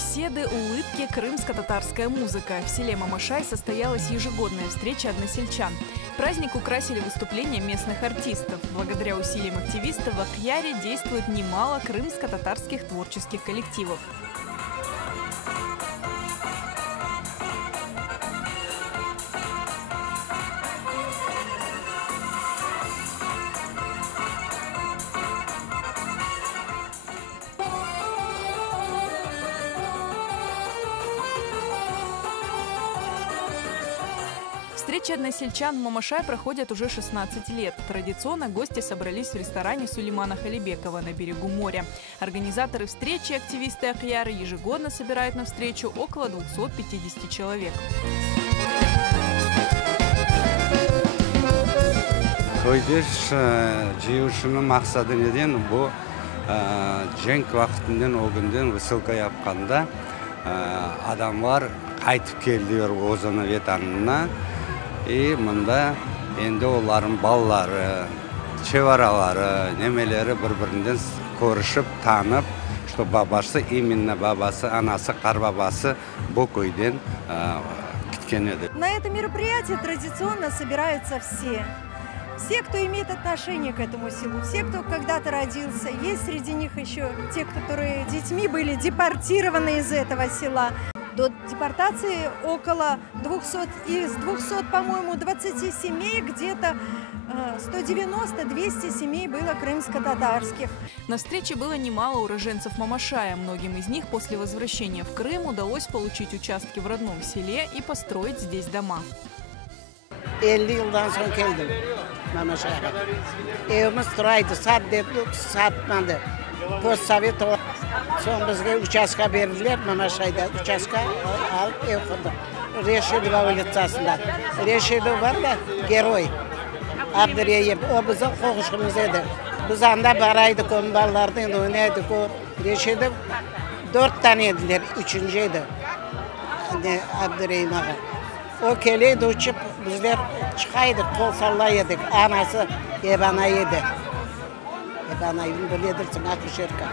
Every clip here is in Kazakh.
Беседы, улыбки, крымско-татарская музыка. В селе Мамашай состоялась ежегодная встреча односельчан. Праздник украсили выступления местных артистов. Благодаря усилиям активистов в Акъяре действует немало крымско-татарских творческих коллективов. Встречи односельчан в Мамашай проходят уже 16 лет. Традиционно гости собрались в ресторане Сулеймана Халибекова на берегу моря. Организаторы встречи, активисты Акъяра, ежегодно собирают на встречу около 250 человек. To'yda жиюшының мақсады неден бұл женг вақытынан оғындан высылка япқанда адамлар қайтып келділер озаны ветанына. И мында енді олардың балалары, чеваралары, немелері бір-бірінден көрішіп, танып, что бабасы, именно бабасы, анасы, қарбабасы бұл көйден кеткен еді. На это мероприятие традиционно собираются все. Все, кто имеет отношение к этому селу, все, кто когда-то родился. Есть среди них еще те, которые детьми были депортированы из этого села. До депортации около 200, из 200, по-моему, 20 семей, где-то 190-200 семей было крымско-татарских. На встрече было немало уроженцев Мамашая. Многим из них после возвращения в Крым удалось получить участки в родном селе и построить здесь дома. 50 yıldan sonra geldim Mamaşay'a. Evimiz duraydı, satmadı. Postsovet son bizga uchastka berdiler, Mamaşay'da uchastka alıp ev kurduk. Reşidova улицасында. Reşidov var da, geroy. Abdureyim, o bizim qoğuşumuz edi. Biz anda baraydık, onun ballardan oynaydık. Reşidov 4 tane ediler, 3. idi. Abdureyim ağa. O keleydi uçup bizler çıkaydık, kol sallaydık. Anası ebana yedi. Ebanayını biledirsin, akışırka.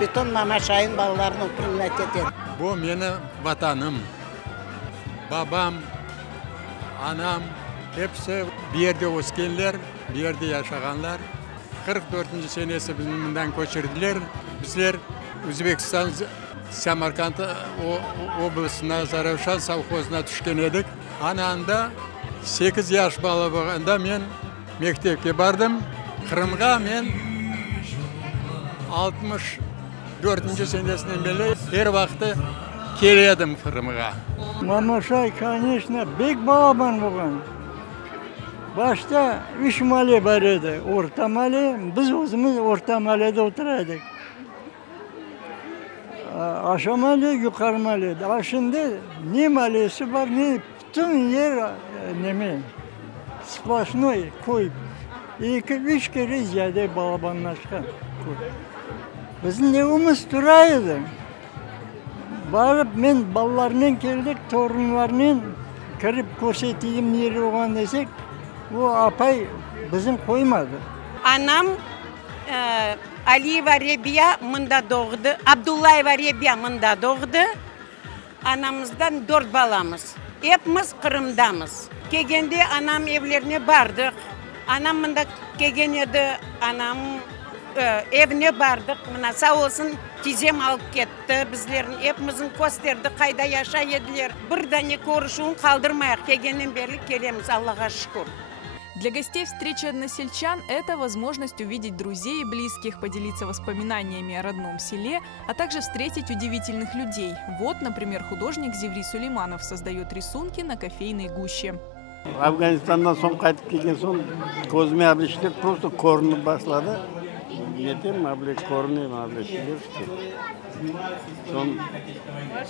Bütün Mamaşay'ın ballarını hürmet eder. Bu benim vatanım. Babam, anam hepsi bir yerde o'sganlar, bir yerde yaşaganlar. 44. senesi bizimden koçirdiler. Bizler Özbekistan Samarkand облысына Zarafshan совхозына düşken edik. Ananda 8 yaş bala bolganda men mektepke bardım. Kırımga men 64. senesinden beri her vaqti keledim Kırımga. Mamaşay, конечно, bek balaban bo'lgan. Başta 3 mali bar edi. O'rta mali, biz o'zimiz o'rta malida o'tirardik. Aşağı mali, yukarı mali. Şimdi ne malisi var, ne bütün yer nemi. Splaşnoy koy. 2-3 kere ziyade balabanlaşkan koy. Bizim evimiz duraydı. Barıp men ballarının geldik, torunlarının kirip ko'rsatayım yeri olgan desek, bu apay bizim koymadı. Anam Aliyeva Rebiya mında doğdu, Abdullayeva Rebiya mında doğdu. Anamızdan 4 balamız. Hepimiz Kırım'damız. Kegende anam evlerine bardık. Anam mında kegen edi, anam evine bardık. Mına sağ olsun tizem alıp ketti. Bizlerin hepimizin kosterdi, kayda yaşa yediler. Bir tane koruşuğun kaldırmayak. Kegenden beri kelemiz, Allah'a şükür. Для гостей встречи односельчан – это возможность увидеть друзей и близких, поделиться воспоминаниями о родном селе, а также встретить удивительных людей. Вот, например, художник Зеври Сулейманов создает рисунки на кофейной гуще. Afganistan'dan son qaytib kelgan so'ng ko'zimga ablishlar просто ko'rinib boshladi. Yetim ablik ko'rinib ablishlar. Son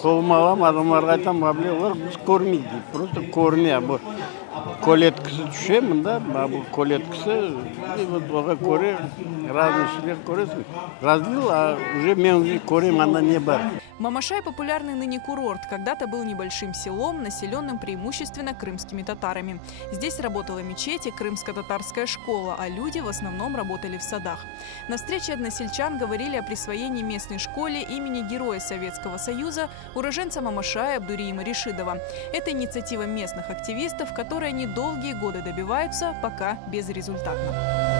kovmalam adamlarga aytam ablik ular biz ko'rmaydi. Просто ko'rinyapti. Bu koletkisi düşe bunda, bu koletkisi вот boğa ko're, разные şeyler ko'rasan. Razlı, уже men ko'rayım anda ne var. Мамашай – популярный ныне курорт. Когда-то был небольшим селом, населенным преимущественно крымскими татарами. Здесь работала мечеть и крымско-татарская школа, а люди в основном работали в садах. На встрече односельчан говорили о присвоении местной школе имени Героя Советского Союза, уроженца Мамашая Абдуриима Решидова. Это инициатива местных активистов, которые они долгие годы добиваются, пока безрезультатно.